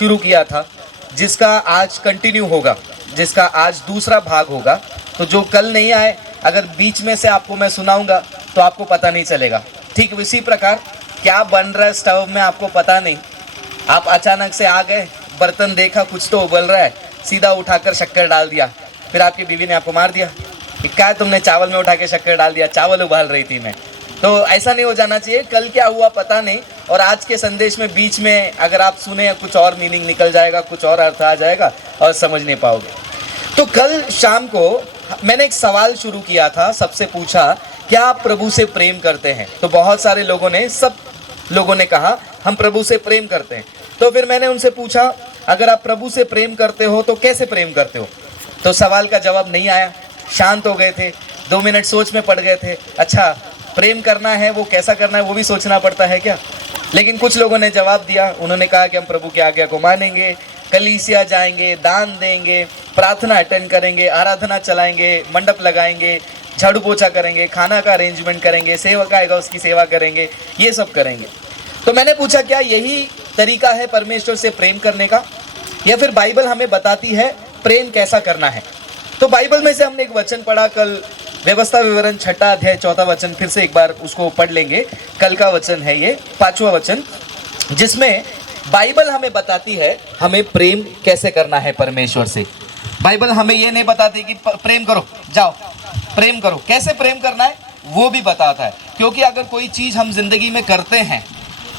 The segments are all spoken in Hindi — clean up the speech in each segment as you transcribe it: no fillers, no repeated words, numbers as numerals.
शुरू किया था, जिसका आज कंटिन्यू होगा, जिसका आज दूसरा भाग होगा। तो जो कल नहीं आए, अगर बीच में से आपको मैं सुनाऊंगा तो आपको पता नहीं चलेगा। ठीक इसी प्रकार क्या बन रहा है स्टव में आपको पता नहीं, आप अचानक से आ गए, बर्तन देखा कुछ तो उबल रहा है, सीधा उठाकर शक्कर डाल दिया, फिर आपकी बीवी ने आपको मार दिया कि क्या तुमने चावल में उठा के शक्कर डाल दिया, चावल उबाल रही थी मैं। तो ऐसा नहीं हो जाना चाहिए। कल क्या हुआ पता नहीं, और आज के संदेश में बीच में अगर आप सुने कुछ और मीनिंग निकल जाएगा, कुछ और अर्थ आ जाएगा और समझ नहीं पाओगे। तो कल शाम को मैंने एक सवाल शुरू किया था, सबसे पूछा क्या आप प्रभु से प्रेम करते हैं। तो बहुत सारे लोगों ने, सब लोगों ने कहा हम प्रभु से प्रेम करते हैं। तो फिर मैंने उनसे पूछा अगर आप प्रभु से प्रेम करते हो तो कैसे प्रेम करते हो। तो सवाल का जवाब नहीं आया, शांत हो गए थे, 2 मिनट सोच में पड़ गए थे। अच्छा, प्रेम करना है वो कैसा करना है वो भी सोचना पड़ता है क्या। लेकिन कुछ लोगों ने जवाब दिया, उन्होंने कहा कि हम प्रभु की आज्ञा को मानेंगे, कलीसिया जाएंगे, दान देंगे, प्रार्थना अटेंड करेंगे, आराधना चलाएंगे, मंडप लगाएंगे, झाड़ू पोछा करेंगे, खाना का अरेंजमेंट करेंगे, सेवक आएगा उसकी सेवा करेंगे, ये सब करेंगे। तो मैंने पूछा क्या यही तरीका है परमेश्वर से प्रेम करने का, या फिर बाइबल हमें बताती है प्रेम कैसा करना है। तो बाइबल में से हमने एक वचन पढ़ा कल, व्यवस्था विवरण 6 अध्याय 4 वचन, फिर से एक बार उसको पढ़ लेंगे। कल का वचन है ये 5वां वचन, जिसमें बाइबल हमें बताती है हमें प्रेम कैसे करना है परमेश्वर से। बाइबल हमें ये नहीं बताती कि प्रेम करो, जाओ प्रेम करो, कैसे प्रेम करना है वो भी बताता है। क्योंकि अगर कोई चीज़ हम जिंदगी में करते हैं,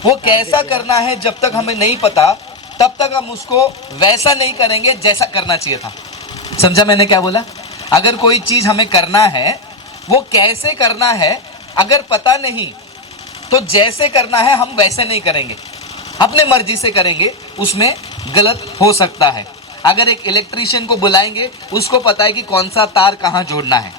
वो कैसा करना है जब तक हमें नहीं पता, तब तक हम उसको वैसा नहीं करेंगे जैसा करना चाहिए था। समझा मैंने क्या बोला। अगर कोई चीज़ हमें करना है, वो कैसे करना है अगर पता नहीं, तो जैसे करना है हम वैसे नहीं करेंगे, अपने मर्जी से करेंगे, उसमें गलत हो सकता है। अगर एक इलेक्ट्रीशियन को बुलाएंगे, उसको पता है कि कौन सा तार कहाँ जोड़ना है।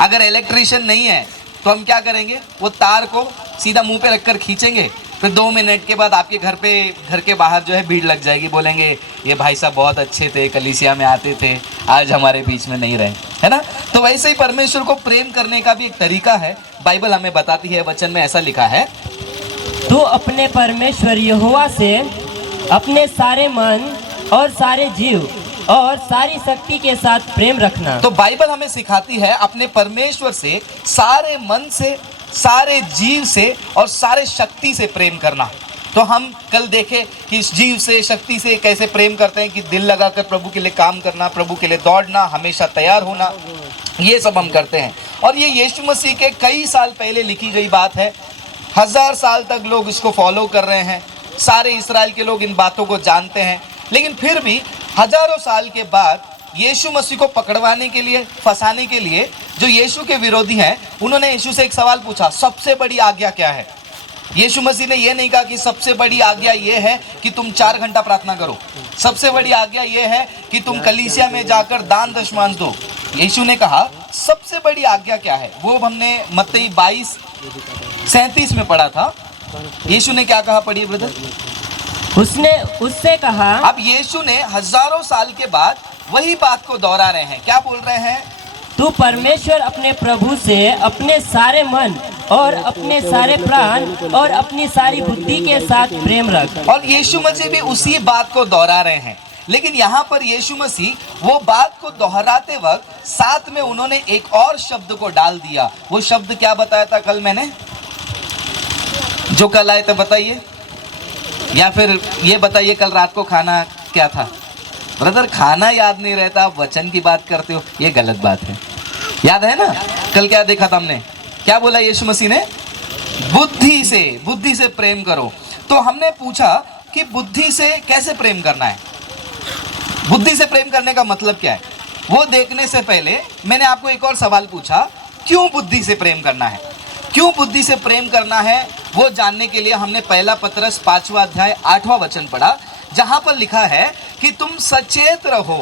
अगर इलेक्ट्रीशियन नहीं है तो हम क्या करेंगे, वो तार को सीधा मुंह पे रखकर खींचेंगे, फिर 2 मिनट के बाद आपके घर के बाहर जो है भीड़ लग जाएगी, बोलेंगे ये भाई साहब बहुत अच्छे थे, कलीसिया में आते थे, आज हमारे बीच में नहीं रहे, है ना। तो वैसे ही परमेश्वर को प्रेम करने का भी एक तरीका है, बाइबल हमें बताती है। वचन में ऐसा लिखा है, तो अपने परमेश्वर यहोवा से अपने सारे मन और सारे जीव और सारी शक्ति के साथ प्रेम रखना। तो बाइबल हमें सिखाती है अपने परमेश्वर से सारे मन से, सारे जीव से और सारे शक्ति से प्रेम करना। तो हम कल देखे कि इस जीव से, शक्ति से कैसे प्रेम करते हैं, कि दिल लगाकर प्रभु के लिए काम करना, प्रभु के लिए दौड़ना, हमेशा तैयार होना, ये सब हम करते हैं। और ये यीशु मसीह के कई साल पहले लिखी गई बात है, 1000 साल तक लोग इसको फॉलो कर रहे हैं, सारे इस्राएल के लोग इन बातों को जानते हैं। लेकिन फिर भी हजारों साल के बाद यीशु मसीह को पकड़वाने के लिए, फंसाने के लिए जो यीशु के विरोधी हैं, उन्होंने यीशु से एक सवाल पूछा, सबसे बड़ी आज्ञा क्या है। यीशु मसीह ने ये नहीं कहा कि सबसे बड़ी आज्ञा ये है कि तुम 4 घंटा प्रार्थना करो, सबसे बड़ी आज्ञा ये है कि तुम कलीसिया में जाकर दान दशमांश दो। यीशु ने कहा सबसे बड़ी आज्ञा क्या है, वो हमने मत्ती 22:37 में पढ़ा था। यीशु ने क्या कहा, पढ़िए ब्रदर। उसने उससे कहा, अब यीशु ने हजारों साल के बाद वही बात को दोहरा रहे हैं। क्या बोल रहे हैं, तू परमेश्वर अपने प्रभु से अपने सारे मन और अपने सारे प्राण और अपनी सारी बुद्धि के साथ प्रेम रख। और यीशु मसीह भी उसी बात को दोहरा रहे हैं। लेकिन यहाँ पर यीशु मसीह वो बात को दोहराते वक्त साथ में उन्होंने एक और शब्द को डाल दिया। वो शब्द क्या बताया था कल मैंने, जो कल आए थे बताइए, या फिर ये बताइए कल रात को खाना क्या था। ब्रदर खाना याद नहीं रहता, आप वचन की बात करते हो, ये गलत बात है। याद है ना कल क्या देखा था हमने, क्या बोला यीशु मसीह ने, बुद्धि से प्रेम करो। तो हमने पूछा कि बुद्धि से कैसे प्रेम करना है, बुद्धि से प्रेम करने का मतलब क्या है। वो देखने से पहले मैंने आपको एक और सवाल पूछा, क्यों बुद्धि से प्रेम करना है, क्यों बुद्धि से प्रेम करना है, वो जानने के लिए हमने पहला पतरस 5वां अध्याय 8वां वचन पढ़ा, जहां पर लिखा है कि तुम सचेत रहो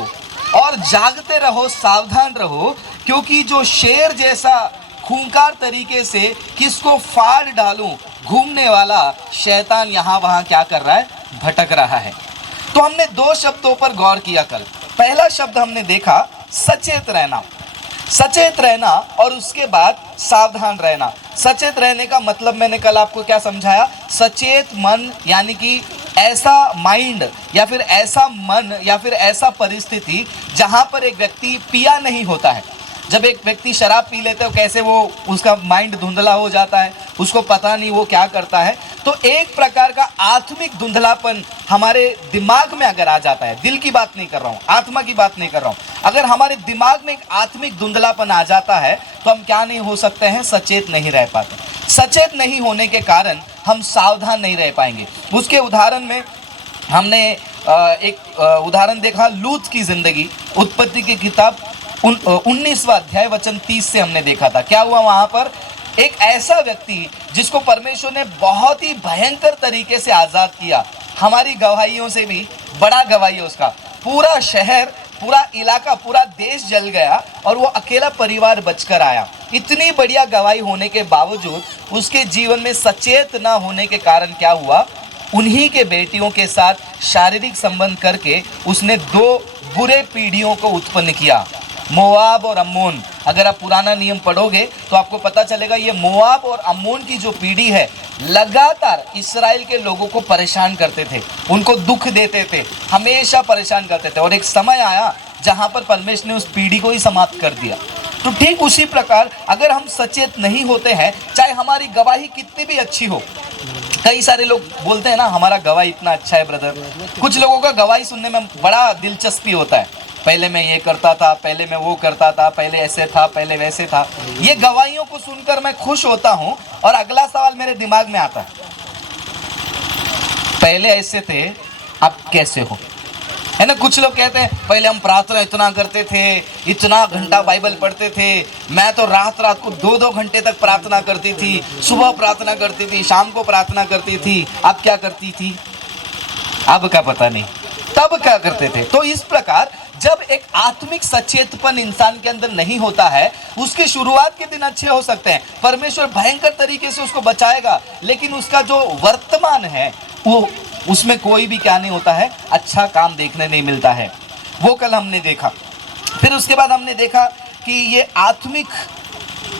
और जागते रहो, सावधान रहो, क्योंकि जो शेर जैसा खूंखार तरीके से किसको फाड़ डालूं घूमने वाला शैतान यहाँ वहाँ क्या कर रहा है, भटक रहा है। तो हमने 2 शब्दों पर गौर किया कल। पहला शब्द हमने देखा सचेत रहना, सचेत रहना, और उसके बाद सावधान रहना। सचेत रहने का मतलब मैंने कल आपको क्या समझाया, सचेत मन यानी कि ऐसा माइंड या फिर ऐसा मन या फिर ऐसा परिस्थिति जहां पर एक व्यक्ति पिया नहीं होता है। जब एक व्यक्ति शराब पी लेते हो कैसे वो उसका माइंड धुंधला हो जाता है, उसको पता नहीं वो क्या करता है। तो एक प्रकार का आत्मिक धुंधलापन हमारे दिमाग में अगर आ जाता है, दिल की बात नहीं कर रहा हूँ, आत्मा की बात नहीं कर रहा हूँ, अगर हमारे दिमाग में एक आत्मिक धुंधलापन आ जाता है तो हम क्या नहीं हो सकते हैं, सचेत नहीं रह पाते। सचेत नहीं होने के कारण हम सावधान नहीं रह पाएंगे। उसके उदाहरण में हमने एक उदाहरण देखा, लूत की जिंदगी, उत्पत्ति की किताब 19वां अध्याय वचन 30 से हमने देखा था। क्या हुआ वहां पर, एक ऐसा व्यक्ति जिसको परमेश्वर ने बहुत ही भयंकर तरीके से आजाद किया, हमारी गवाहियों से भी बड़ा गवाही है उसका, पूरा शहर, पूरा इलाका, पूरा देश जल गया और वो अकेला परिवार बचकर आया। इतनी बढ़िया गवाही होने के बावजूद उसके जीवन में सचेत ना होने के कारण क्या हुआ, उन्हीं के बेटियों के साथ शारीरिक संबंध करके उसने 2 बुरे पीढ़ियों को उत्पन्न किया, मोआब और अम्मोन। अगर आप पुराना नियम पढ़ोगे तो आपको पता चलेगा ये मोआब और अम्मोन की जो पीढ़ी है लगातार इस्राएल के लोगों को परेशान करते थे, उनको दुख देते थे, हमेशा परेशान करते थे। और एक समय आया जहां पर परमेश्वर ने उस पीढ़ी को ही समाप्त कर दिया। तो ठीक उसी प्रकार अगर हम सचेत नहीं होते हैं, चाहे हमारी गवाही कितनी भी अच्छी हो, कई सारे लोग बोलते हैं ना हमारा गवाही इतना अच्छा है ब्रदर, कुछ लोगों का गवाही सुनने में बड़ा दिलचस्पी होता है, पहले मैं ये करता था, पहले मैं वो करता था, पहले ऐसे था, पहले वैसे था। ये गवाहियों को सुनकर मैं खुश होता हूं और अगला सवाल मेरे दिमाग में आता है, पहले ऐसे थे अब कैसे हो, है ना। कुछ लोग कहते हैं पहले हम प्रार्थना इतना करते थे, इतना घंटा बाइबल पढ़ते थे, मैं तो रात रात को 2-2 घंटे तक प्रार्थना करती थी, सुबह प्रार्थना करती थी, शाम को प्रार्थना करती थी। अब क्या करती थी, अब का पता नहीं, तब क्या करते थे। तो इस प्रकार जब एक आत्मिक सचेतपन इंसान के अंदर नहीं होता है, उसके शुरुआत के दिन अच्छे हो सकते हैं, परमेश्वर भयंकर तरीके से उसको बचाएगा, लेकिन उसका जो वर्तमान है वो उसमें कोई भी क्या नहीं होता है, अच्छा काम देखने नहीं मिलता है। वो कल हमने देखा। फिर उसके बाद हमने देखा कि ये आत्मिक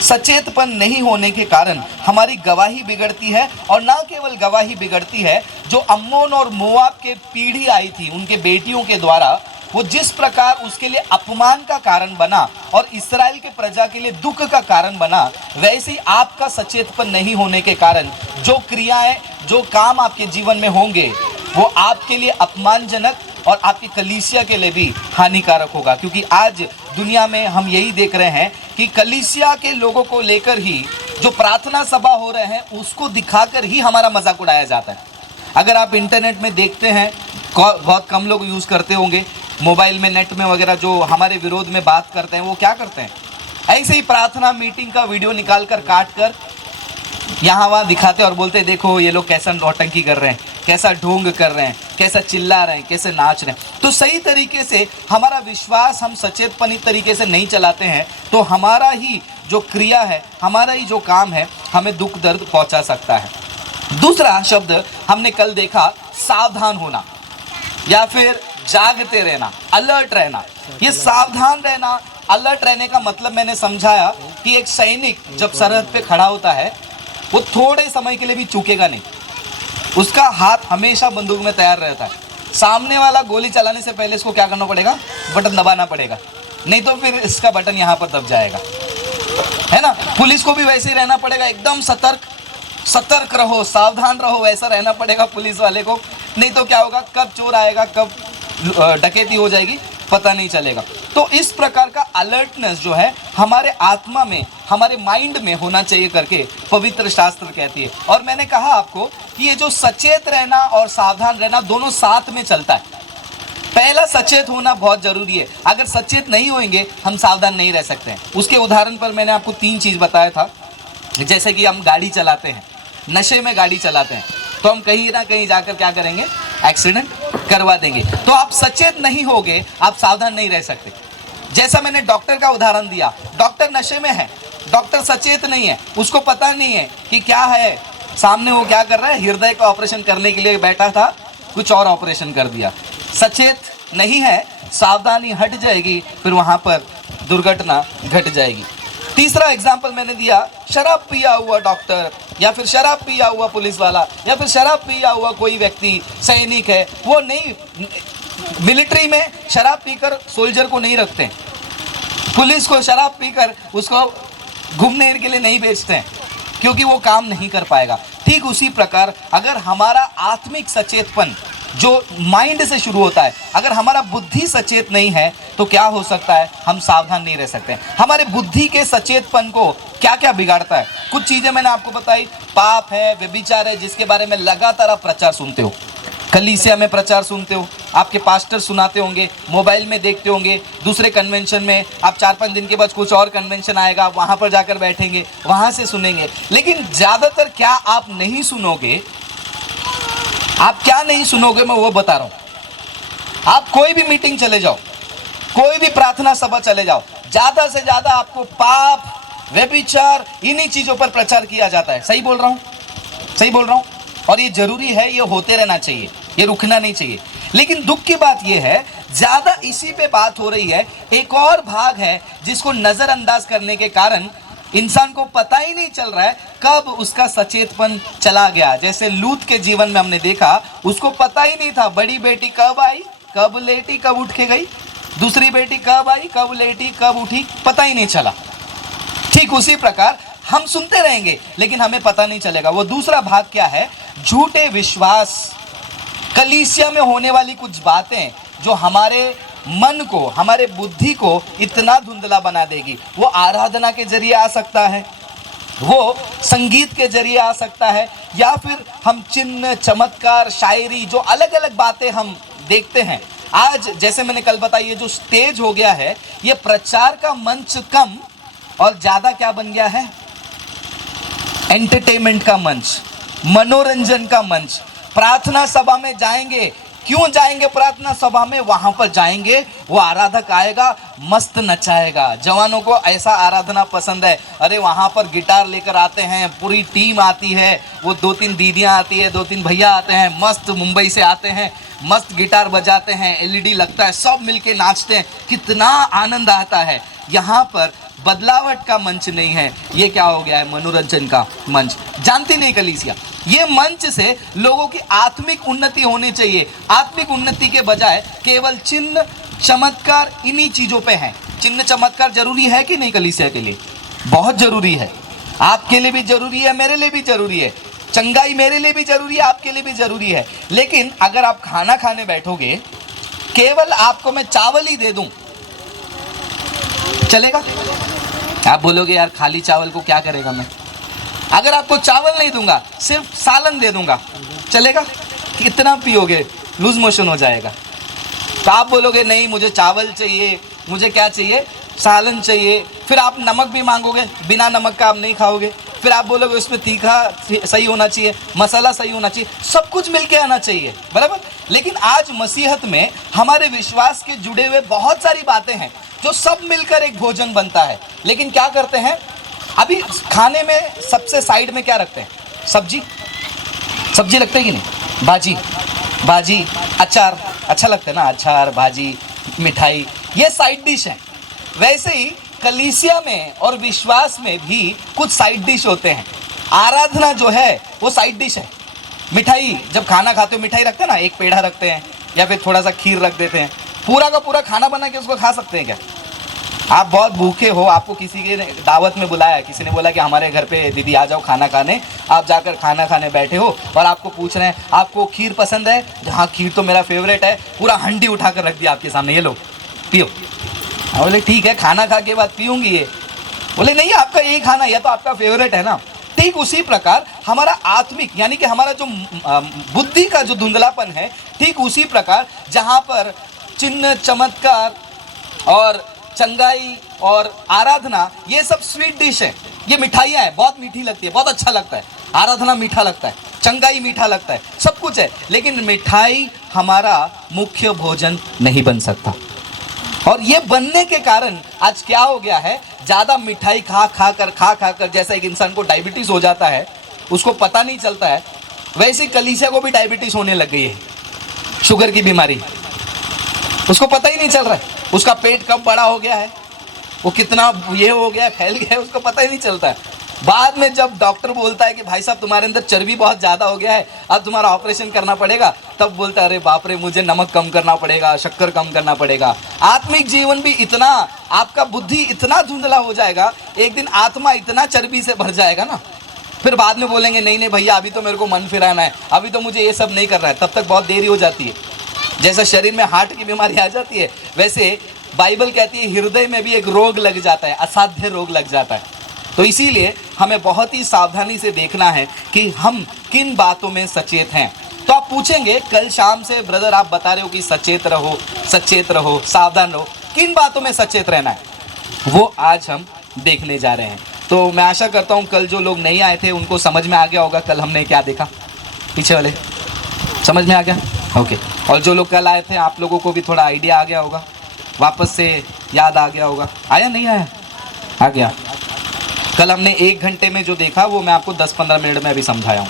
सचेतपन नहीं होने के कारण हमारी गवाही बिगड़ती है, और ना केवल गवाही बिगड़ती है, जो अम्मोन और मोआब के पीढ़ी आई थी उनके बेटियों के द्वारा, वो जिस प्रकार उसके लिए अपमान का कारण बना और इस्राएल के प्रजा के लिए दुख का कारण बना, वैसे ही आपका सचेतपन नहीं होने के कारण जो क्रियाएं, जो काम आपके जीवन में होंगे वो आपके लिए अपमानजनक और आपकी कलीसिया के लिए भी हानिकारक होगा। क्योंकि आज दुनिया में हम यही देख रहे हैं कि कलीसिया के लोगों को लेकर ही जो प्रार्थना सभा हो रहे हैं उसको दिखाकर ही हमारा मजाक उड़ाया जाता है। अगर आप इंटरनेट में देखते हैं, बहुत कम लोग यूज़ करते होंगे, मोबाइल में, नेट में वगैरह जो हमारे विरोध में बात करते हैं, वो क्या करते हैं, ऐसे ही प्रार्थना मीटिंग का वीडियो निकाल कर काट कर यहाँ वहाँ दिखाते और बोलते देखो ये लोग कैसा नौटंकी कर रहे हैं, कैसा ढोंग कर रहे हैं, कैसा चिल्ला रहे हैं, कैसे नाच रहे हैं। तो सही तरीके से हमारा विश्वास हम सचेतपनी तरीके से नहीं चलाते हैं तो हमारा ही जो क्रिया है, हमारा ही जो काम है, हमें दुख दर्द पहुँचा सकता है। दूसरा शब्द हमने कल देखा, सावधान होना या फिर जागते रहना, अलर्ट रहना। ये सावधान रहना, अलर्ट रहने का मतलब मैंने समझाया कि एक सैनिक जब सरहद पे खड़ा होता है वो थोड़े समय के लिए भी चूकेगा नहीं, उसका हाथ हमेशा बंदूक में तैयार रहता है। सामने वाला गोली चलाने से पहले इसको क्या करना पड़ेगा, बटन दबाना पड़ेगा, नहीं तो फिर इसका बटन यहाँ पर दब जाएगा, है ना। पुलिस को भी वैसे ही रहना पड़ेगा, एकदम सतर्क रहो, सावधान रहो, वैसा रहना पड़ेगा पुलिस वाले को, नहीं तो क्या होगा, कब चोर आएगा, कब डकैती हो जाएगी, पता नहीं चलेगा। तो इस प्रकार का अलर्टनेस जो है हमारे आत्मा में, हमारे माइंड में होना चाहिए करके पवित्र शास्त्र कहती है। और मैंने कहा आपको कि ये जो सचेत रहना और सावधान रहना दोनों साथ में चलता है। पहला सचेत होना बहुत जरूरी है, अगर सचेत नहीं होंगे हम सावधान नहीं रह सकते हैं। उसके उदाहरण पर मैंने आपको 3 चीज़ बताया था। जैसे कि हम गाड़ी चलाते हैं, नशे में गाड़ी चलाते हैं, तो हम कहीं ना कहीं जाकर क्या करेंगे, एक्सीडेंट करवा देंगे। तो आप सचेत नहीं होगे, आप सावधान नहीं रह सकते। जैसा मैंने डॉक्टर का उदाहरण दिया, डॉक्टर नशे में है, डॉक्टर सचेत नहीं है, उसको पता नहीं है कि क्या है सामने, वो क्या कर रहा है, हृदय का ऑपरेशन करने के लिए बैठा था, कुछ और ऑपरेशन कर दिया। सचेत नहीं है, सावधानी हट जाएगी, फिर वहाँ पर दुर्घटना घट जाएगी। तीसरा एग्जाम्पल मैंने दिया, शराब पिया हुआ डॉक्टर या फिर शराब पिया हुआ पुलिस वाला या फिर शराब पिया हुआ कोई व्यक्ति सैनिक है, वो नहीं, मिलिट्री में शराब पीकर सोल्जर को नहीं रखते, पुलिस को शराब पीकर उसको घूमने के लिए नहीं भेजते हैं, क्योंकि वो काम नहीं कर पाएगा। ठीक उसी प्रकार अगर हमारा आत्मिक सचेतपन जो माइंड से शुरू होता है, अगर हमारा बुद्धि सचेत नहीं है तो क्या हो सकता है, हम सावधान नहीं रह सकते। हमारे बुद्धि के सचेतपन को क्या क्या बिगाड़ता है, कुछ चीज़ें मैंने आपको बताई। पाप है, व्यभिचार है, जिसके बारे में लगातार आप प्रचार सुनते हो, कलीसिया में प्रचार सुनते हो, आपके पास्टर सुनाते होंगे, मोबाइल में देखते होंगे, दूसरे कन्वेंशन में आप 4-5 दिन के बाद कुछ और कन्वेंशन आएगा, वहाँ पर जाकर बैठेंगे, वहाँ से सुनेंगे। लेकिन ज़्यादातर क्या आप नहीं सुनोगे, आप क्या नहीं सुनोगे मैं वो बता रहा हूँ। आप कोई भी मीटिंग चले जाओ, कोई भी प्रार्थना सभा चले जाओ, ज़्यादा से ज़्यादा आपको पाप, व्यभिचार, इन्हीं चीज़ों पर प्रचार किया जाता है। सही बोल रहा हूँ, सही बोल रहा हूँ। और ये जरूरी है, ये होते रहना चाहिए, ये रुकना नहीं चाहिए। लेकिन दुख की बात ये है, ज़्यादा इसी पे बात हो रही है। एक और भाग है जिसको नज़रअंदाज करने के कारण इंसान को पता ही नहीं चल रहा है कब उसका सचेतपन चला गया। जैसे लूत के जीवन में हमने देखा, उसको पता ही नहीं था बड़ी बेटी कब आई, कब लेटी, कब उठ के गई, दूसरी बेटी कब आई, कब लेटी, कब उठी, पता ही नहीं चला। ठीक उसी प्रकार हम सुनते रहेंगे लेकिन हमें पता नहीं चलेगा। वो दूसरा भाग क्या है, झूठे विश्वास। कलीसिया में होने वाली कुछ बातें जो हमारे मन को, हमारे बुद्धि को इतना धुंधला बना देगी। वो आराधना के जरिए आ सकता है, वो संगीत के जरिए आ सकता है, या फिर हम चिन्ह, चमत्कार, शायरी, जो अलग अलग बातें हम देखते हैं। आज जैसे मैंने कल बताया, ये जो स्टेज हो गया है, ये प्रचार का मंच कम और ज़्यादा क्या बन गया है, एंटरटेनमेंट का मंच, मनोरंजन का मंच। प्रार्थना सभा में जाएंगे, क्यों जाएंगे प्रार्थना सभा में, वहां पर जाएंगे, वो आराधक आएगा, मस्त नचाएगा। जवानों को ऐसा आराधना पसंद है, अरे वहां पर गिटार लेकर आते हैं, पूरी टीम आती है, वो 2-3 दीदियां आती है, 2-3 भैया आते हैं, मस्त मुंबई से आते हैं, मस्त गिटार बजाते हैं, एलईडी लगता है, सब मिलके नाचते हैं, कितना आनंद आता है। यहाँ पर बदलावट का मंच नहीं है, ये क्या हो गया है, मनोरंजन का मंच। जानती नहीं कलीसिया, ये मंच से लोगों की आत्मिक उन्नति होनी चाहिए। आत्मिक उन्नति के बजाय केवल चिन्ह, चमत्कार, इन्हीं चीज़ों पे है। चिन्ह चमत्कार जरूरी है कि नहीं कलीसिया के लिए? बहुत जरूरी है, आपके लिए भी जरूरी है, मेरे लिए भी जरूरी है। चंगाई मेरे लिए भी जरूरी है, आपके लिए भी जरूरी है। लेकिन अगर आप खाना खाने बैठोगे, केवल आपको मैं चावल ही दे दूं, चलेगा? आप बोलोगे यार खाली चावल को क्या करेगा मैं। अगर आपको चावल नहीं दूंगा, सिर्फ सालन दे दूंगा, चलेगा? कितना पियोगे, लूज मोशन हो जाएगा। तो आप बोलोगे नहीं मुझे चावल चाहिए, मुझे क्या चाहिए, सालन चाहिए। फिर आप नमक भी मांगोगे, बिना नमक का आप नहीं खाओगे। फिर आप बोलोगे उसमें तीखा सही होना चाहिए, मसाला सही होना चाहिए, सब कुछ मिलके आना चाहिए, बराबर। लेकिन आज मसीहत में हमारे विश्वास के जुड़े हुए बहुत सारी बातें हैं जो सब मिलकर एक भोजन बनता है। लेकिन क्या करते हैं, अभी खाने में सबसे साइड में क्या रखते हैं, सब्जी, सब्जी रखते हैं कि नहीं, भाजी, अचार, अच्छा लगता है ना, अचार, भाजी, मिठाई, ये साइड डिश है। वैसे ही कलीसिया में और विश्वास में भी कुछ साइड डिश होते हैं। आराधना जो है वो साइड डिश है। मिठाई, जब खाना खाते हो मिठाई रखते हैं ना, एक पेड़ा रखते हैं या फिर थोड़ा सा खीर रख देते हैं। पूरा का पूरा खाना बना के उसको खा सकते हैं क्या? आप बहुत भूखे हो, आपको किसी के दावत में बुलाया, किसी ने बोला कि हमारे घर पे दीदी आ जाओ खाना खाने, आप जाकर खाना खाने बैठे हो और आपको पूछ रहे हैं आपको खीर पसंद है? हाँ खीर तो मेरा फेवरेट है। पूरा हंडी उठाकर रख दिया आपके सामने, ये लो पियो। बोले ठीक है, खाना खा के बाद पीऊँगी ये। बोले नहीं, आपका यही खाना, यह तो आपका फेवरेट है ना। ठीक उसी प्रकार हमारा आत्मिक यानी कि हमारा जो बुद्धि का जो धुंधलापन है, ठीक उसी प्रकार जहाँ पर चिन्ह, चमत्कार और चंगाई और आराधना, ये सब स्वीट डिश है, ये मिठाइयाँ हैं, बहुत मीठी लगती है, बहुत अच्छा लगता है। आराधना मीठा लगता है, चंगाई मीठा लगता है, सब कुछ है। लेकिन मिठाई हमारा मुख्य भोजन नहीं बन सकता। और ये बनने के कारण आज क्या हो गया है, ज़्यादा मिठाई खा कर जैसा एक इंसान को डायबिटीज़ हो जाता है, उसको पता नहीं चलता है, वैसे कलीसिया को भी डायबिटीज़ होने लग गई है, शुगर की बीमारी, उसको पता ही नहीं चल रहा है, उसका पेट कब बड़ा हो गया है, वो कितना ये हो गया, फैल गया, उसको पता ही नहीं चलता है। बाद में जब डॉक्टर बोलता है कि भाई साहब तुम्हारे अंदर चर्बी बहुत ज़्यादा हो गया है, अब तुम्हारा ऑपरेशन करना पड़ेगा, तब बोलता है अरे बाप रे, मुझे नमक कम करना पड़ेगा, शक्कर कम करना पड़ेगा। आत्मिक जीवन भी इतना, आपका बुद्धि इतना धुंधला हो जाएगा, एक दिन आत्मा इतना चर्बी से भर जाएगा ना, फिर बाद में बोलेंगे नहीं नहीं भैया अभी तो मेरे को मन फिराना है, अभी तो मुझे ये सब नहीं करना है, तब तक बहुत देरी हो जाती है। जैसा शरीर में हार्ट की बीमारी आ जाती है, वैसे बाइबल कहती है हृदय में भी एक रोग लग जाता है, असाध्य रोग लग जाता है। तो इसीलिए हमें बहुत ही सावधानी से देखना है कि हम किन बातों में सचेत हैं। तो आप पूछेंगे कल शाम से ब्रदर आप बता रहे हो कि सचेत रहो, सावधान रहो, किन बातों में सचेत रहना है, वो आज हम देखने जा रहे हैं। तो मैं आशा करता हूँ कल जो लोग नहीं आए थे उनको समझ में आ गया होगा कल हमने क्या देखा, पीछे वाले समझ में आ गया, ओके। और जो लोग कल आए थे आप लोगों को भी थोड़ा आइडिया आ गया होगा, वापस से याद आ गया होगा, आया नहीं आया, आ गया। कल हमने 1 घंटे में जो देखा वो मैं आपको 10-15 मिनट में अभी समझाया हूँ।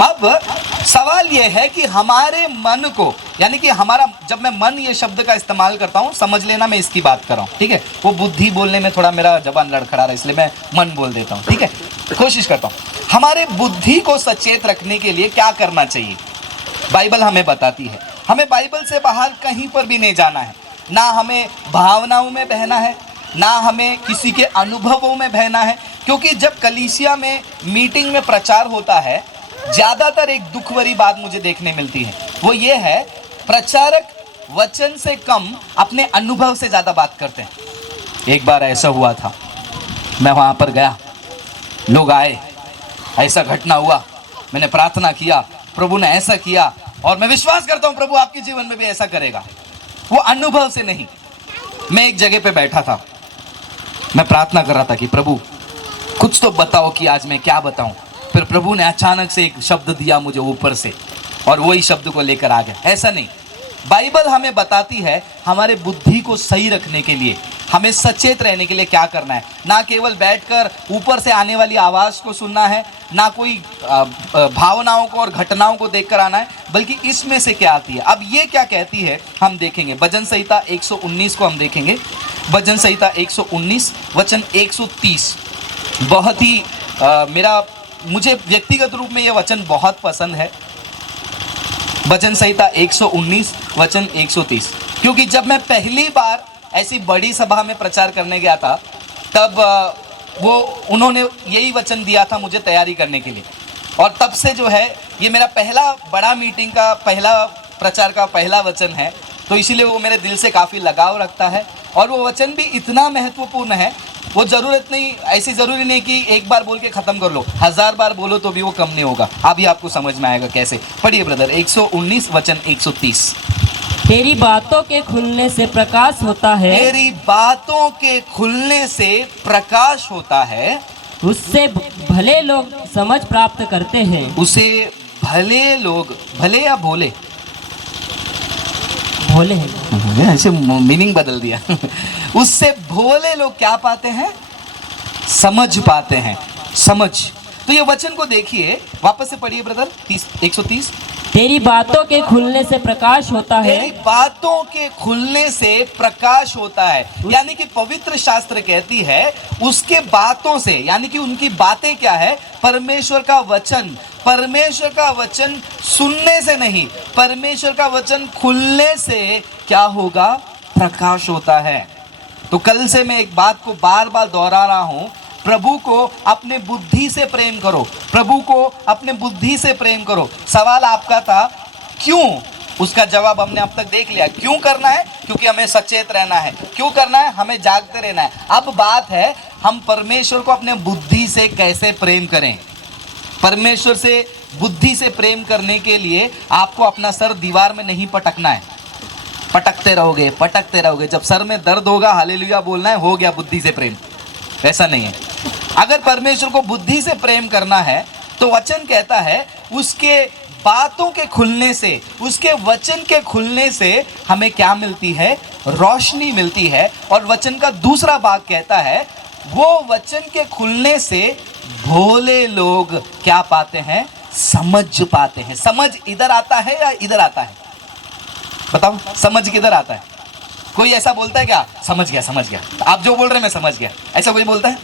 अब सवाल ये है कि हमारे मन को, यानी कि हमारा, जब मैं मन ये शब्द का इस्तेमाल करता हूँ समझ लेना मैं इसकी बात कर रहा हूँ, ठीक है। वो बुद्धि बोलने में थोड़ा मेरा जबान लड़खड़ा रहा है इसलिए मैं मन बोल देता हूँ, ठीक है। कोशिश करता हूँ, हमारे बुद्धि को सचेत रखने के लिए क्या करना चाहिए, बाइबल हमें बताती है। हमें बाइबल से बाहर कहीं पर भी नहीं जाना है, ना हमें भावनाओं में बहना है, ना हमें किसी के अनुभवों में बहना है। क्योंकि जब कलीसिया में मीटिंग में प्रचार होता है, ज़्यादातर एक दुख भरी बात मुझे देखने मिलती है, वो ये है प्रचारक वचन से कम अपने अनुभव से ज़्यादा बात करते हैं। एक बार ऐसा हुआ था, मैं वहाँ पर गया, लोग आए, ऐसा घटना हुआ, मैंने प्रार्थना किया, प्रभु ने ऐसा किया, और मैं विश्वास करता हूँ प्रभु आपके जीवन में भी ऐसा करेगा। वो अनुभव से नहीं। मैं एक जगह पे बैठा था, मैं प्रार्थना कर रहा था कि प्रभु कुछ तो बताओ कि आज मैं क्या बताऊं। फिर प्रभु ने अचानक से एक शब्द दिया मुझे ऊपर से, और वही शब्द को लेकर आ गया। ऐसा नहीं, बाइबल हमें बताती है हमारे बुद्धि को सही रखने के लिए, हमें सचेत रहने के लिए क्या करना है। ना केवल बैठकर ऊपर से आने वाली आवाज़ को सुनना है, ना कोई भावनाओं को और घटनाओं को देखकर आना है, बल्कि इसमें से क्या आती है। अब ये क्या कहती है हम देखेंगे, भजन संहिता 119 को हम देखेंगे। भजन संहिता 119 वचन 130 बहुत ही मुझे व्यक्तिगत रूप में ये वचन बहुत पसंद है। भजन संहिता 119 वचन 130, क्योंकि जब मैं पहली बार ऐसी बड़ी सभा में प्रचार करने गया था, तब उन्होंने यही वचन दिया था मुझे तैयारी करने के लिए, और तब से जो है ये मेरा पहला बड़ा मीटिंग का पहला प्रचार का पहला वचन है। तो इसीलिए वो मेरे दिल से काफ़ी लगाव रखता है, और वो वचन भी इतना महत्वपूर्ण है, वो ज़रूरत नहीं, ऐसी ज़रूरी नहीं कि एक बार बोल के ख़त्म कर लो, 1000 बार बोलो तो भी वो कम नहीं होगा। अभी आपको समझ में आएगा कैसे। पढ़िए ब्रदर, 119 वचन 130। तेरी बातों के खुलने से प्रकाश होता है, तेरी बातों के खुलने से प्रकाश होता है, उससे भले लोग समझ प्राप्त करते हैं। उसे भले लोग, भले या भोले, भोले हैं, ऐसे मीनिंग बदल दिया उससे भोले लोग क्या पाते हैं, समझ पाते हैं, समझ। तो ये वचन को देखिए, वापस से पढ़िए ब्रदर, 130। तेरी बातों के खुलने से प्रकाश होता है, तेरी बातों के खुलने से प्रकाश होता है। यानी कि पवित्र शास्त्र कहती है उसके बातों से, यानी कि उनकी बातें क्या है, परमेश्वर का वचन। परमेश्वर का वचन सुनने से नहीं, परमेश्वर का वचन खुलने से क्या होगा, प्रकाश होता है। तो कल से मैं एक बात को बार बार दोहरा रहा हूं, प्रभु को अपने बुद्धि से प्रेम करो, प्रभु को अपने बुद्धि से प्रेम करो। सवाल आपका था क्यों, उसका जवाब हमने अब तक देख लिया। क्यों करना है, क्योंकि हमें सचेत रहना है। क्यों करना है, हमें जागते रहना है। अब बात है हम परमेश्वर को अपने बुद्धि से कैसे प्रेम करें। परमेश्वर से बुद्धि से प्रेम करने के लिए आपको अपना सर दीवार में नहीं पटकना है। पटकते रहोगे, जब सर में दर्द होगा हालेलुया बोलना है, हो गया बुद्धि से प्रेम। ऐसा नहीं है। अगर परमेश्वर को बुद्धि से प्रेम करना है तो वचन कहता है उसके बातों के खुलने से, उसके वचन के खुलने से हमें क्या मिलती है, रोशनी मिलती है। और वचन का दूसरा भाग कहता है वो वचन के खुलने से भोले लोग क्या पाते हैं, समझ पाते हैं। समझ इधर आता है या इधर आता है, बताओ, समझ किधर आता है, कोई ऐसा बोलता है क्या, समझ गया समझ गया, आप जो बोल रहे हैं मैं समझ गया, ऐसा कोई बोलता है?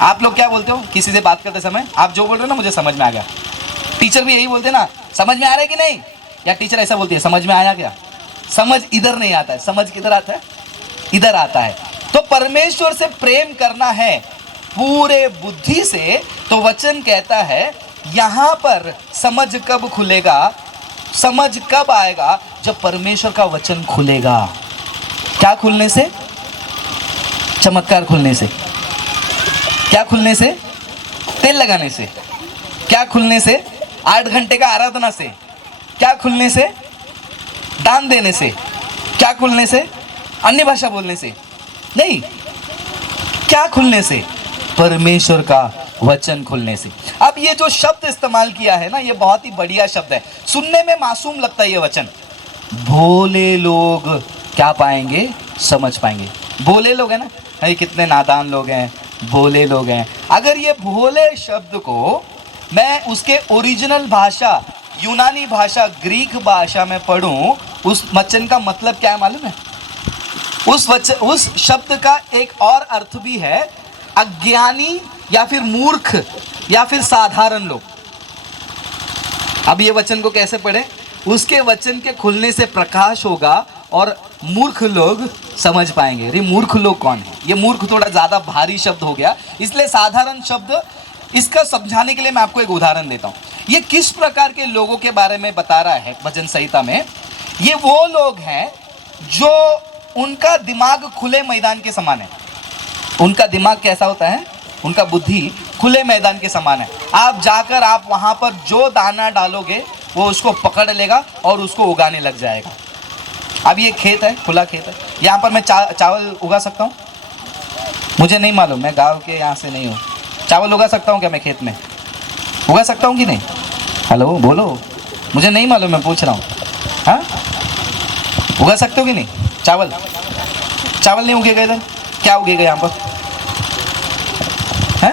आप लोग क्या बोलते हो किसी से बात करते समय, आप जो बोल रहे हो ना मुझे समझ में आ गया। टीचर भी यही बोलते हैं ना, समझ में आ रहा है कि नहीं, या टीचर ऐसा बोलती है समझ में आया क्या? समझ इधर नहीं आता है, समझ किधर आता है, इधर आता है। तो परमेश्वर से प्रेम करना है पूरे बुद्धि से, तो वचन कहता है यहां पर समझ कब खुलेगा, समझ कब आएगा, जब परमेश्वर का वचन खुलेगा। क्या खुलने से? चमत्कार खुलने से। क्या खुलने से? तेल लगाने से। क्या खुलने से? 8 घंटे का आराधना से। क्या खुलने से? दान देने से। क्या खुलने से? अन्य भाषा बोलने से नहीं। क्या खुलने से? परमेश्वर का वचन खुलने से। अब ये जो शब्द इस्तेमाल किया है ना, ये बहुत ही बढ़िया शब्द है, सुनने में मासूम लगता है ये वचन। भोले लोग क्या पाएंगे, समझ पाएंगे। भोले लोग हैं ना, भाई कितने नादान लोग हैं, भोले लोग हैं। अगर ये भोले शब्द को मैं उसके ओरिजिनल भाषा, यूनानी भाषा, ग्रीक भाषा में पढ़ूं, उस वचन का मतलब क्या है मालूम है? उस शब्द का एक और अर्थ भी है, अज्ञानी या फिर मूर्ख या फिर साधारण लोग। अब ये वचन को कैसे पढ़े? उसके वचन के खुलने से प्रकाश होगा और मूर्ख लोग समझ पाएंगे। अरे मूर्ख लोग कौन है? ये मूर्ख थोड़ा ज़्यादा भारी शब्द हो गया, इसलिए साधारण शब्द, इसका समझाने के लिए मैं आपको एक उदाहरण देता हूँ। ये किस प्रकार के लोगों के बारे में बता रहा है भजन संहिता में? ये वो लोग हैं जो उनका दिमाग खुले मैदान के समान है। उनका दिमाग कैसा होता है? उनका बुद्धि खुले मैदान के समान है। आप जाकर आप वहाँ पर जो दाना डालोगे वो उसको पकड़ लेगा और उसको उगाने लग जाएगा। अब ये खेत है, खुला खेत है, यहाँ पर मैं चावल उगा सकता हूँ? मुझे नहीं मालूम, मैं गांव के यहाँ से नहीं हूँ। चावल उगा सकता हूँ क्या मैं खेत में? उगा सकता हूँ कि नहीं? हेलो बोलो, मुझे नहीं मालूम, मैं पूछ रहा हूँ। हाँ, उगा सकते हो कि नहीं चावल? चावल नहीं उगेगा इधर, क्या उगेगा यहाँ पर? है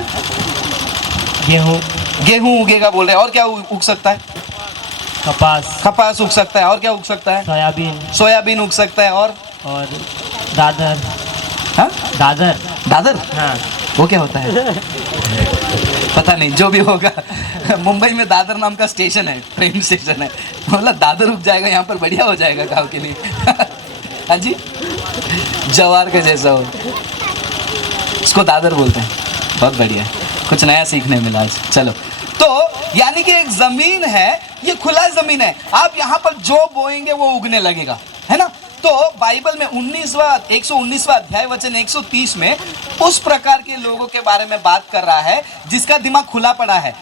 गेहूँ। गेहूँ उगेगा बोल रहे हैं। और क्या उग सकता है? कपास। कपास उग सकता है। और क्या उग सकता है? सोयाबीन। सोयाबीन उग सकता है। और दादर। हाँ, दादर। दादर, हाँ, वो क्या होता है? पता नहीं, जो भी होगा। मुंबई में दादर नाम का स्टेशन है, ट्रेन स्टेशन है, मतलब दादर उग जाएगा यहाँ पर, बढ़िया हो जाएगा गाँव के लिए। हाँ जी, जवार का जैसा हो, इसको दादर बोलते हैं। बहुत बढ़िया, कुछ नया सीखने मिला आज। चलो, तो यानी कि एक जमीन है, ये खुला जमीन है, आप यहाँ पर जो बोएंगे वो उगने लगेगा, है ना? तो बाइबल में 119वां अध्याय वचन 130 में उस प्रकार के लोगों के बारे में बात कर रहा है जिसका दिमाग खुला पड़ा है।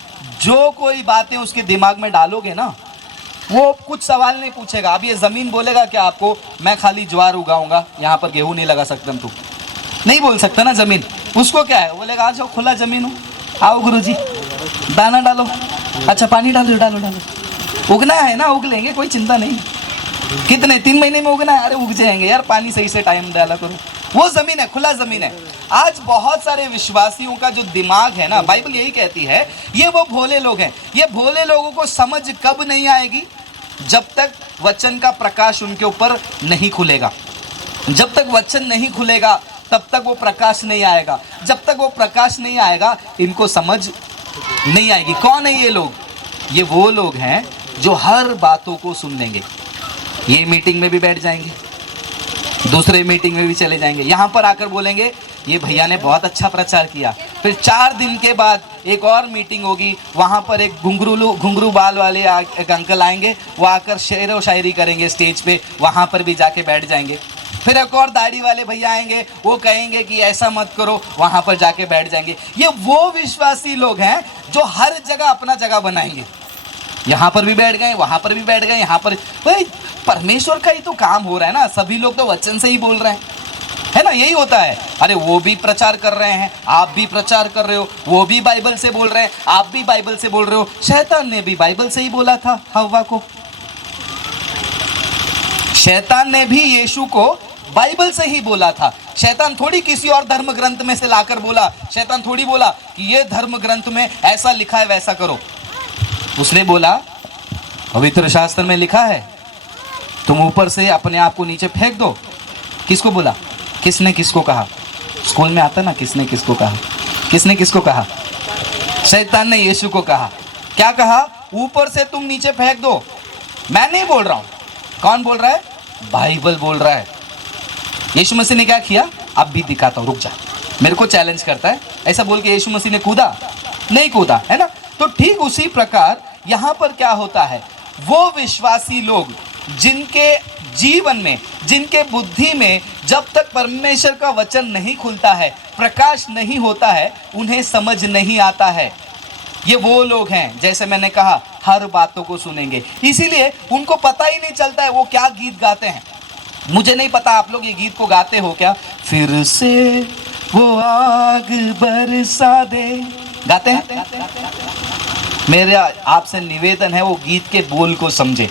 जो कोई बातें उसके दिमाग में डालोगे ना, वो कुछ सवाल नहीं पूछेगा। अब ये जमीन बोलेगा क्या आपको, मैं खाली ज्वार उगाऊंगा, यहाँ पर गेहूं नहीं लगा सकता तू, नहीं बोल सकता ना जमीन। उसको क्या है, बोलेगा आ जाओ, खुला जमीन हो, आओ गुरुजी, दाना डालो, अच्छा पानी डालो, डालो डालो, उगना है ना, उग लेंगे, कोई चिंता नहीं। कितने 3 महीने में उगना है? अरे उग जाएंगे यार, पानी सही से टाइम डाला करो। वो जमीन है, खुला जमीन है। आज बहुत सारे विश्वासियों का जो दिमाग है ना, बाइबल यही कहती है, ये वो भोले लोग हैं। ये भोले लोगों को समझ कब नहीं आएगी? जब तक वचन का प्रकाश उनके ऊपर नहीं खुलेगा। जब तक वचन नहीं खुलेगा तब तक वो प्रकाश नहीं आएगा। जब तक वो प्रकाश नहीं आएगा इनको समझ नहीं आएगी। कौन है ये लोग? ये वो लोग हैं जो हर बातों को सुन लेंगे। ये मीटिंग में भी बैठ जाएंगे, दूसरे मीटिंग में भी चले जाएंगे, यहाँ पर आकर बोलेंगे ये भैया ने बहुत अच्छा प्रचार किया। फिर 4 दिन के बाद एक और मीटिंग होगी, वहाँ पर एक घुंघरू बाल वाले एक अंकल आएंगे, वो आकर शेर व शायरी करेंगे स्टेज पे, वहाँ पर भी जाके बैठ जाएंगे। फिर एक और दाढ़ी वाले भैया आएंगे, वो कहेंगे कि ऐसा मत करो, वहाँ पर जाके बैठ जाएंगे। ये वो विश्वासी लोग हैं जो हर जगह अपना जगह बनाएंगे। यहाँ पर भी बैठ गए, वहाँ पर भी बैठ गए, यहाँ पर। भाई परमेश्वर का ही तो काम हो रहा है ना, सभी लोग तो वचन से ही बोल रहे हैं, है ना? यही होता है। अरे वो भी प्रचार कर रहे हैं, आप भी प्रचार कर रहे हो, वो भी बाइबल से बोल रहे हैं, आप भी बाइबल से बोल रहे हो। शैतान ने भी बाइबल से ही बोला था हव्वा को। शैतान ने भी यीशु को बाइबल से ही बोला था। शैतान थोड़ी किसी और धर्म ग्रंथ में से लाकर बोला। शैतान थोड़ी बोला कि ये धर्म ग्रंथ में ऐसा लिखा है वैसा करो। उसने बोला पवित्र शास्त्र में लिखा है, तुम ऊपर से अपने आप को नीचे फेंक दो किसको बोला? किसने किसको कहा? स्कूल में आता ना, किसने किसको कहा? किसने किसको कहा? शैतान ने यीशु को कहा। क्या कहा? ऊपर से तुम नीचे फेंक दो। मैं नहीं बोल रहा हूं। कौन बोल रहा है? बाइबल बोल रहा है। यीशु मसीह ने क्या किया? अब भी दिखाता हूं, रुक जा। मेरे को चैलेंज करता है ऐसा बोल के यीशु मसीह ने कूदा? नहीं कूदा, है ना? तो ठीक उसी प्रकार यहां पर क्या होता है, वो विश्वासी लोग जिनके जीवन में, जिनके बुद्धि में जब तक परमेश्वर का वचन नहीं खुलता है, प्रकाश नहीं होता है, उन्हें समझ नहीं आता है। ये वो लोग हैं, जैसे मैंने कहा, हर बातों को सुनेंगे, इसीलिए उनको पता ही नहीं चलता है वो क्या गीत गाते हैं। मुझे नहीं पता आप लोग ये गीत को गाते हो क्या? फिर से वो आग बरसा दे, गाते हैं? मेरा आपसे निवेदन है वो गीत के बोल को समझे।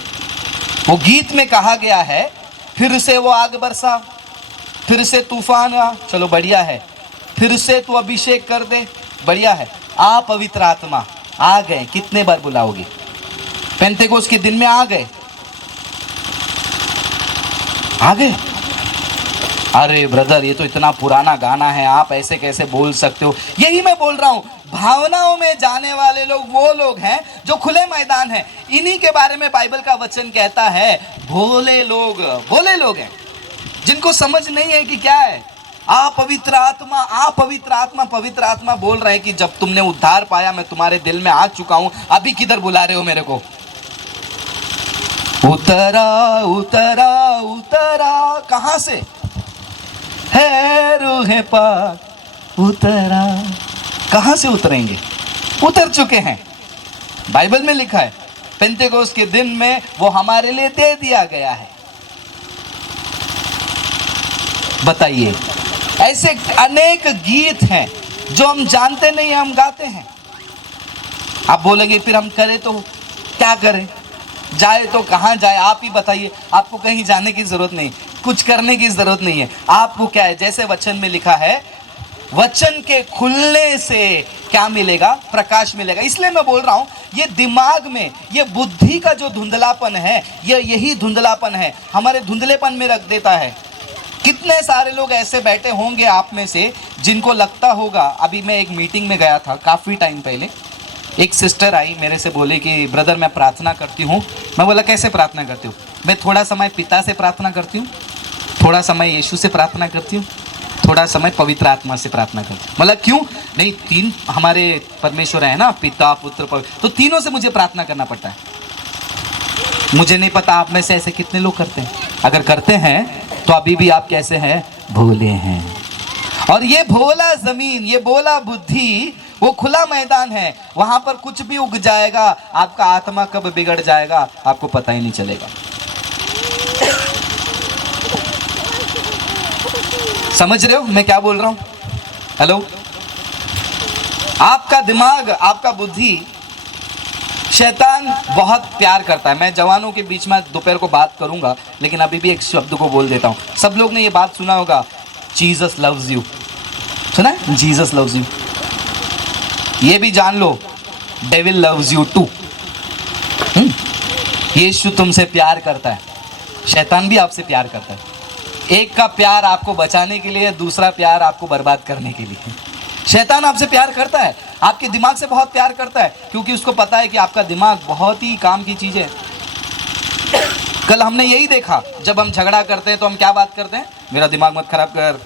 वो गीत में कहा गया है फिर से वो आग बरसा, फिर से तूफान आ, चलो बढ़िया है। फिर से तू अभिषेक कर दे, बढ़िया है। आ पवित्र आत्मा, आ गए। कितने बार बुलाओगे? पेंतेकोस्त के दिन में आ गए, आ गए। अरे ब्रदर, ये तो इतना पुराना गाना है, आप ऐसे कैसे बोल सकते हो? यही मैं बोल रहा हूं, भावनाओं में जाने वाले लोग वो लोग हैं जो खुले मैदान हैं। इन्हीं के बारे में बाइबल का वचन कहता है भोले लोग, भोले लोग हैं जिनको समझ नहीं है कि क्या है। आ पवित्र आत्मा, आ पवित्र आत्मा। पवित्र आत्मा बोल रहे हैं कि जब तुमने उद्धार पाया, मैं तुम्हारे दिल में आ चुका हूं, अभी किधर बुला रहे हो मेरे को? उतरा उतरा उतरा, कहां से? है रूह पाक उतरा। कहां से उतरेंगे? उतर चुके हैं। बाइबल में लिखा है पेंतेकोस्त के दिन में वो हमारे लिए दे दिया गया है। बताइए, ऐसे अनेक गीत हैं जो हम जानते नहीं, हम गाते हैं। आप बोलेंगे फिर हम करें तो क्या करें, जाए तो कहां जाए? आप ही बताइए। आपको कहीं जाने की जरूरत नहीं, कुछ करने की जरूरत नहीं है। आपको क्या है, जैसे वचन में लिखा है, वचन के खुलने से क्या मिलेगा? प्रकाश मिलेगा। इसलिए मैं बोल रहा हूं, ये दिमाग में, ये बुद्धि का जो धुंधलापन है, ये यही धुंधलापन है, हमारे धुंधलेपन में रख देता है। कितने सारे लोग ऐसे बैठे होंगे आप में से जिनको लगता होगा, अभी मैं एक मीटिंग में गया था काफ़ी टाइम पहले, एक सिस्टर आई मेरे से बोले कि ब्रदर मैं प्रार्थना करती हूँ। मैं बोला कैसे प्रार्थना करती हूँ? मैं थोड़ा समय पिता से प्रार्थना करती हूँ, थोड़ा समय यीशु से प्रार्थना करती हूँ, थोड़ा समय पवित्र आत्मा से प्रार्थना करती हूँ। मतलब क्यों? नहीं, तीन हमारे परमेश्वर है ना, पिता पुत्र पवित्र, तो तीनों से मुझे प्रार्थना करना पड़ता है। मुझे नहीं पता आप में से ऐसे कितने लोग करते हैं। अगर करते हैं तो अभी भी आप कैसे हैं? भोले हैं। और ये भोला जमीन, ये भोला बुद्धि, वो खुला मैदान है, वहां पर कुछ भी उग जाएगा। आपका आत्मा कब बिगड़ जाएगा आपको पता ही नहीं चलेगा। समझ रहे हो मैं क्या बोल रहा हूं? हेलो, आपका दिमाग, आपका बुद्धि, शैतान बहुत प्यार करता है। मैं जवानों के बीच में दोपहर को बात करूंगा, लेकिन अभी भी एक शब्द को बोल देता हूं। सब लोग ने ये बात सुना होगा, जीसस लव्स यू। सुना है? Jesus loves you. ये भी जान लो, डेविल लव्स यू टू। यीशु तुमसे प्यार करता है, शैतान भी आपसे प्यार करता है। एक का प्यार आपको बचाने के लिए, दूसरा प्यार आपको बर्बाद करने के लिए। शैतान आपसे प्यार करता है, आपके दिमाग से बहुत प्यार करता है, क्योंकि उसको पता है कि आपका दिमाग बहुत ही काम की चीज़ है। कल हमने यही देखा, जब हम झगड़ा करते हैं तो हम क्या बात करते हैं? मेरा दिमाग मत खराब कर।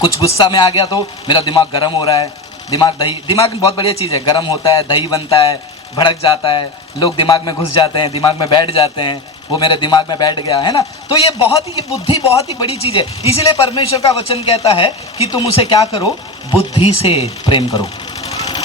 कुछ गुस्सा में आ गया तो मेरा दिमाग गर्म हो रहा है। दिमाग बहुत बढ़िया चीज़ है, गर्म होता है, दही बनता है, भड़क जाता है, लोग दिमाग में घुस जाते हैं, दिमाग में बैठ जाते हैं। वो मेरे दिमाग में बैठ गया है ना। तो ये बुद्धि बहुत ही बड़ी चीज़ है। इसीलिए परमेश्वर का वचन कहता है कि तुम उसे क्या करो? बुद्धि से प्रेम करो।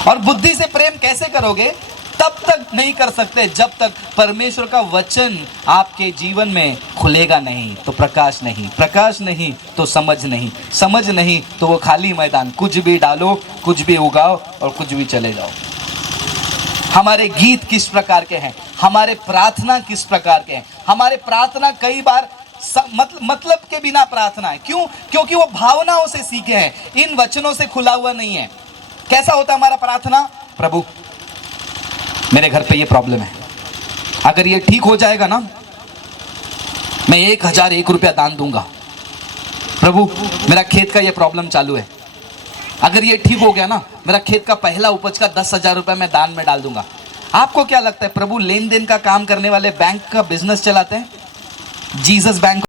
और बुद्धि से प्रेम कैसे करोगे? तब तक नहीं कर सकते जब तक परमेश्वर का वचन आपके जीवन में खुलेगा नहीं। तो प्रकाश नहीं, प्रकाश नहीं तो समझ नहीं, समझ नहीं तो वो खाली मैदान, कुछ भी डालो, कुछ भी उगाओ और कुछ भी चले जाओ। हमारे गीत किस प्रकार के हैं, हमारे प्रार्थना किस प्रकार के हैं। हमारे प्रार्थना कई बार मतलब के बिना प्रार्थना है। क्यों? क्योंकि वो भावनाओं से सीखे हैं, इन वचनों से खुला हुआ नहीं है। कैसा होता है हमारा प्रार्थना? प्रभु मेरे घर पे ये प्रॉब्लम है, अगर ये ठीक हो जाएगा ना, मैं 1001 रुपया दान दूंगा। प्रभु मेरा खेत का ये प्रॉब्लम चालू है, अगर ये ठीक हो गया ना, मेरा खेत का पहला उपज का 10,000 रुपये मैं दान में डाल दूंगा। आपको क्या लगता है प्रभु लेन देन का काम करने वाले बैंक का बिजनेस चलाते हैं? Jesus bank